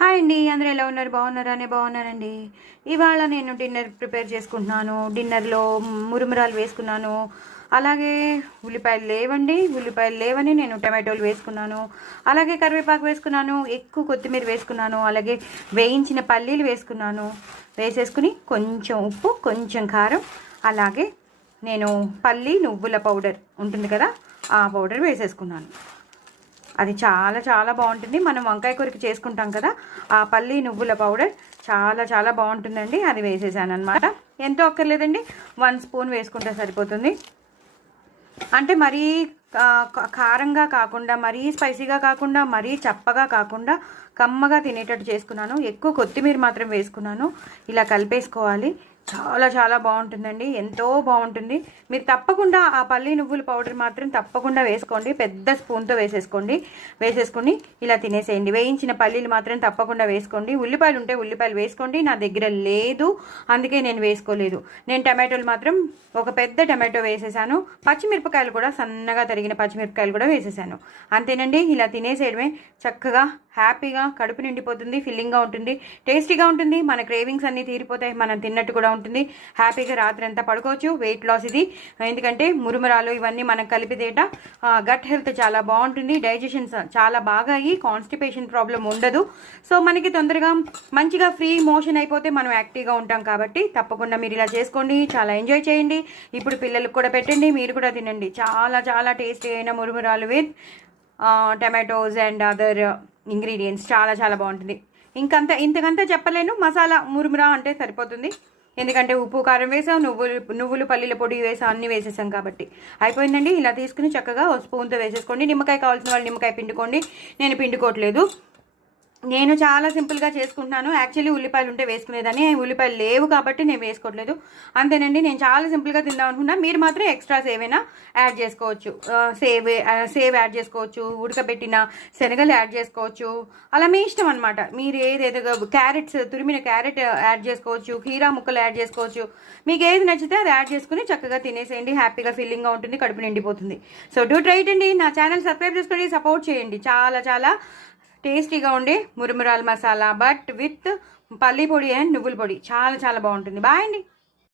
Hi అండి, అందరూ ఎలా ఉన్నారు? బాగున్నారా? బాగున్నానండి. ఇవాళ నేను డిన్నర్ ప్రిపేర్ చేసుకుంటున్నాను. డిన్నర్లో మురుమురాలు వేసుకున్నాను. అలాగే ఉల్లిపాయలు లేవని నేను టమాటోలు వేసుకున్నాను. అలాగే కరివేపాకు వేసుకున్నాను, ఎక్కువ కొత్తిమీర వేసుకున్నాను. అలాగే వేయించిన పల్లీలు వేసుకున్నాను. వేసేసుకుని కొంచెం ఉప్పు, కొంచెం కారం, అలాగే నేను నువ్వుల పౌడర్ ఉంటుంది కదా, ఆ పౌడర్ వేసేసుకున్నాను. అది చాలా చాలా బాగుంటుంది. మనం వంకాయ కూరకి చేసుకుంటాం కదా, ఆ నువ్వుల పౌడర్ చాలా చాలా బాగుంటుందండి. అది వేసేసాను అనమాట. ఎంతో అక్కర్లేదండి, 1 స్పూన్ వేసుకుంటే సరిపోతుంది. అంటే మరీ కారంగా కాకుండా, మరీ స్పైసీగా కాకుండా, మరీ చప్పగా కాకుండా కమ్మగా తినేటట్టు చేసుకున్నాను. ఎక్కువ కొత్తిమీర మాత్రం వేసుకున్నాను. ఇలా కలిపేసుకోవాలి. చాలా చాలా బాగుంటుందండి, ఎంతో బాగుంటుంది. మీరు తప్పకుండా ఆ నువ్వుల పౌడర్ మాత్రం తప్పకుండా వేసుకోండి. పెద్ద స్పూన్తో వేసేసుకొని ఇలా తినేసేయండి. వేయించిన పల్లీలు మాత్రం తప్పకుండా వేసుకోండి. ఉల్లిపాయలు ఉంటే ఉల్లిపాయలు వేసుకోండి. నా దగ్గర లేదు, అందుకే నేను వేసుకోలేదు. నేను టమాటోలు మాత్రం ఒక పెద్ద టమాటో వేసేసాను. పచ్చిమిరపకాయలు కూడా సన్నగా తరిగిన పచ్చిమిరపకాయలు కూడా వేసేసాను. అంతేనండి, ఇలా తినేసేయడమే. చక్కగా హ్యాపీగా కడుపు నిండిపోతుంది, ఫిల్లింగ్గా ఉంటుంది, టేస్టీగా ఉంటుంది. మన క్రేవింగ్స్ అన్నీ తీరిపోతాయి, మనం తిన్నట్టు కూడా ఉంటుంది. హ్యాపీగా రాత్రి అంతా పడుకోవచ్చు. వెయిట్ లాస్ ఇది, ఎందుకంటే మురుమురాలు ఇవన్నీ మనం కలిపితేట గట్ హెల్త్ చాలా బాగుంటుంది. డైజెషన్ చాలా బాగా అయ్యి కాన్స్టిపేషన్ ప్రాబ్లం ఉండదు. సో మనకి తొందరగా మంచిగా ఫ్రీ మోషన్ అయిపోతే మనం యాక్టివ్గా ఉంటాం. కాబట్టి తప్పకుండా మీరు ఇలా చేసుకోండి, చాలా ఎంజాయ్ చేయండి. ఇప్పుడు పిల్లలకు కూడా పెట్టండి, మీరు కూడా తినండి. చాలా చాలా టేస్టీ అయిన మురుమురాలు with tomatoes and other ingredients చాలా చాలా బాగుంటుంది. ఇంతకంతా చెప్పలేను. మసాలా మురుమురా అంటే సరిపోతుంది, ఎందుకంటే ఉప్పు కారం వేసాం, నువ్వులు పల్లీల పొడి వేసాం, అన్నీ వేసేసాం కాబట్టి అయిపోయిందండి. ఇలా తీసుకుని చక్కగా ఒక స్పూన్తో వేసేసుకోండి. నిమ్మకాయ కావాల్సిన వాళ్ళు నిమ్మకాయ పిండుకోండి. నేను పిండుకోవట్లేదు, నేను చాలా సింపుల్గా చేసుకుంటున్నాను. యాక్చువల్లీ ఉల్లిపాయలు ఉంటే వేసుకునేదాన్ని, ఉల్లిపాయలు లేవు కాబట్టి నేను వేసుకోవట్లేదు. అంతేనండి, నేను చాలా సింపుల్గా తిందాం అనుకున్నా. మీరు మాత్రం ఎక్స్ట్రాస్ ఏవైనా యాడ్ చేసుకోవచ్చు. సేవ్ యాడ్ చేసుకోవచ్చు, ఉడకబెట్టిన శనగలు యాడ్ చేసుకోవచ్చు. అలా మీ ఇష్టం అనమాట. మీరు ఏదేదో తురిమిన క్యారెట్ యాడ్ చేసుకోవచ్చు, కీరా ముక్కలు యాడ్ చేసుకోవచ్చు. మీకు ఏది నచ్చితే అది యాడ్ చేసుకుని చక్కగా తినేసేయండి. హ్యాపీగా ఫీలింగ్గా ఉంటుంది, కడుపు నిండిపోతుంది. సో డూ ట్రై ఇట్ అండి. నా ఛానల్ సబ్స్క్రైబ్ చేసుకొని సపోర్ట్ చేయండి. చాలా చాలా టేస్టీగా ఉండే మురుమురాల మసాలా, బట్ విత్ పల్లి పొడి అండ్ నువ్వుల పొడి చాలా చాలా బాగుంటుంది. బాయ్ అండి.